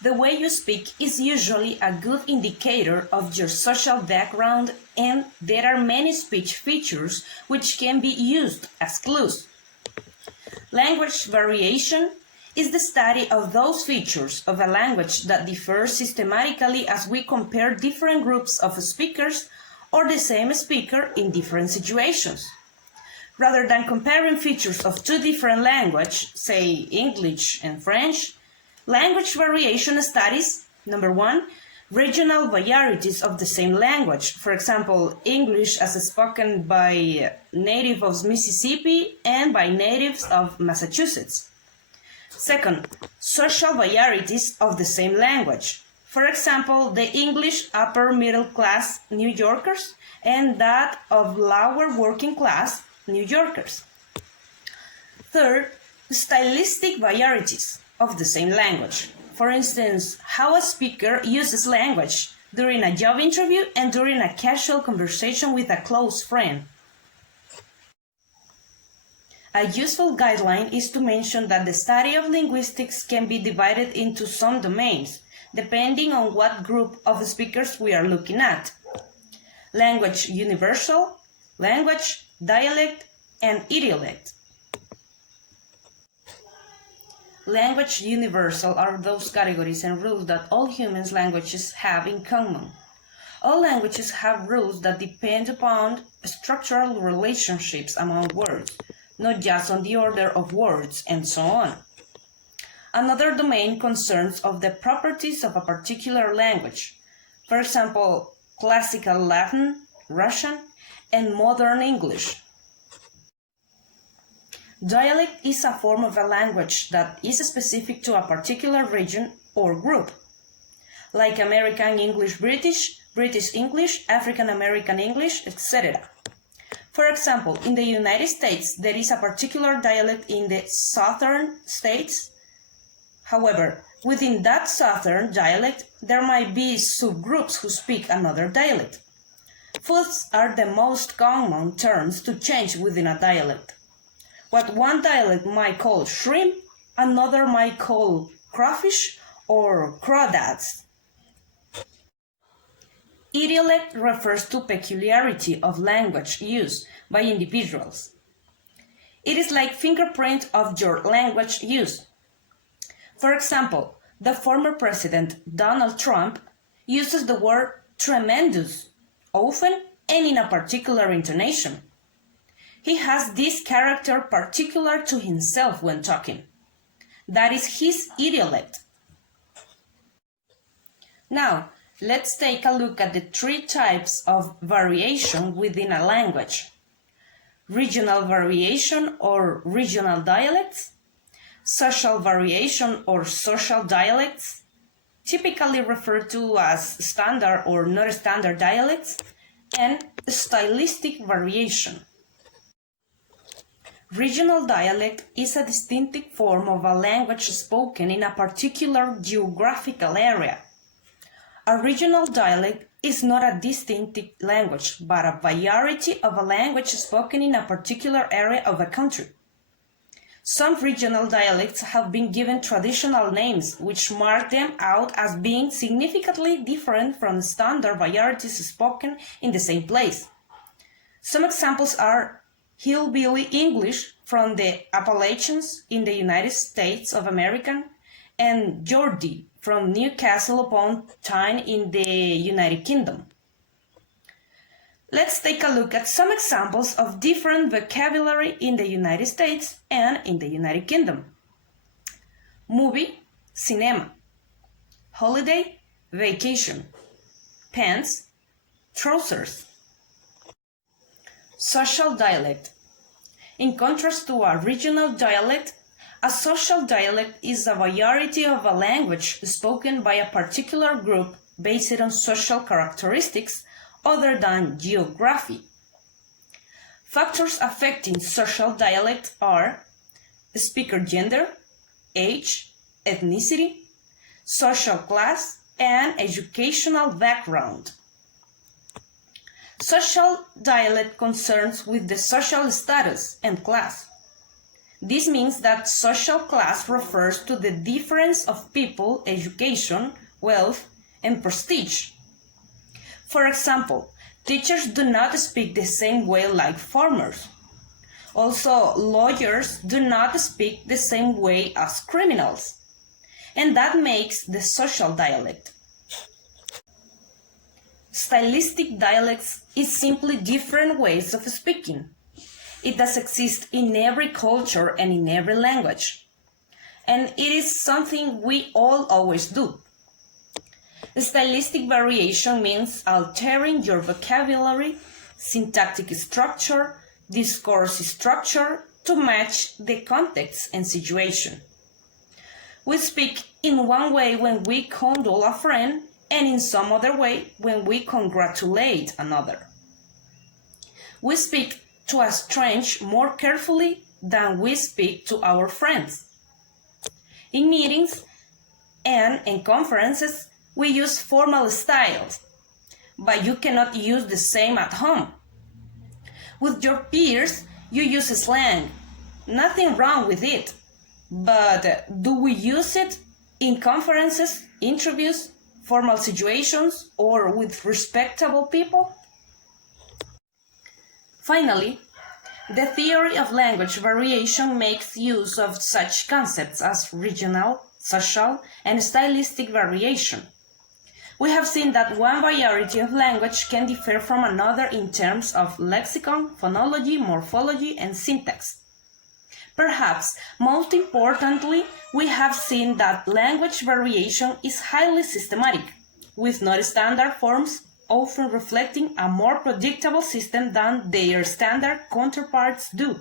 The way you speak is usually a good indicator of your social background, and there are many speech features which can be used as clues. Language variation is the study of those features of a language that differ systematically as we compare different groups of speakers or the same speaker in different situations. Rather than comparing features of two different languages, say English and French, language variation studies, number one, regional varieties of the same language. For example, English as spoken by natives of Mississippi and by natives of Massachusetts. Second, social varieties of the same language. For example, the English upper middle class New Yorkers and that of lower working class New Yorkers. Third, stylistic varieties of the same language. For instance, how a speaker uses language during a job interview and during a casual conversation with a close friend. A useful guideline is to mention that the study of linguistics can be divided into some domains, depending on what group of speakers we are looking at. Language universal, language, dialect, and idiolect. Language universal are those categories and rules that all human languages have in common. All languages have rules that depend upon structural relationships among words, not just on the order of words, and so on. Another domain concerns of the properties of a particular language, for example, classical Latin, Russian, and modern English. Dialect is a form of a language that is specific to a particular region or group, like American English British, British English, African American English, etc. For example, in the United States, there is a particular dialect in the southern states. However, within that southern dialect, there might be subgroups who speak another dialect. Foods are the most common terms to change within a dialect. What one dialect might call shrimp, another might call crawfish or crawdads. Idiolect refers to peculiarity of language use by individuals. It is like fingerprint of your language use. For example, the former president Donald Trump uses the word tremendous often and in a particular intonation. He has this character particular to himself when talking. That is his idiolect. Now, let's take a look at the three types of variation within a language. Regional variation or regional dialects, social variation or social dialects, typically referred to as standard or not standard dialects, and stylistic variation. Regional dialect is a distinctive form of a language spoken in a particular geographical area. A regional dialect is not a distinctive language, but a variety of a language spoken in a particular area of a country. Some regional dialects have been given traditional names, which mark them out as being significantly different from standard varieties spoken in the same place. Some examples are Hillbilly English from the Appalachians in the United States of America and Geordie from Newcastle upon Tyne in the United Kingdom. Let's take a look at some examples of different vocabulary in the United States and in the United Kingdom. Movie, cinema. Holiday, vacation. Pants, trousers. Social dialect. In contrast to a regional dialect, a social dialect is a variety of a language spoken by a particular group based on social characteristics other than geography. Factors affecting social dialect are speaker gender, age, ethnicity, social class, and educational background. Social dialect concerns with the social status and class. This means that social class refers to the difference of people, education, wealth, and prestige. For example, teachers do not speak the same way like farmers. Also, lawyers do not speak the same way as criminals. And that makes the social dialect. Stylistic dialects is simply different ways of speaking. It does exist in every culture and in every language. And it is something we all always do. Stylistic variation means altering your vocabulary, syntactic structure, discourse structure to match the context and situation. We speak in one way when we condole a friend and in some other way when we congratulate another. We speak to a stranger more carefully than we speak to our friends. In meetings and in conferences, we use formal styles, but you cannot use the same at home. With your peers, you use slang. Nothing wrong with it. But do we use it in conferences, interviews, formal situations, or with respectable people? Finally, the theory of language variation makes use of such concepts as regional, social, and stylistic variation. We have seen that one variety of language can differ from another in terms of lexicon, phonology, morphology, and syntax. Perhaps most importantly, we have seen that language variation is highly systematic, with non-standard forms often reflecting a more predictable system than their standard counterparts do.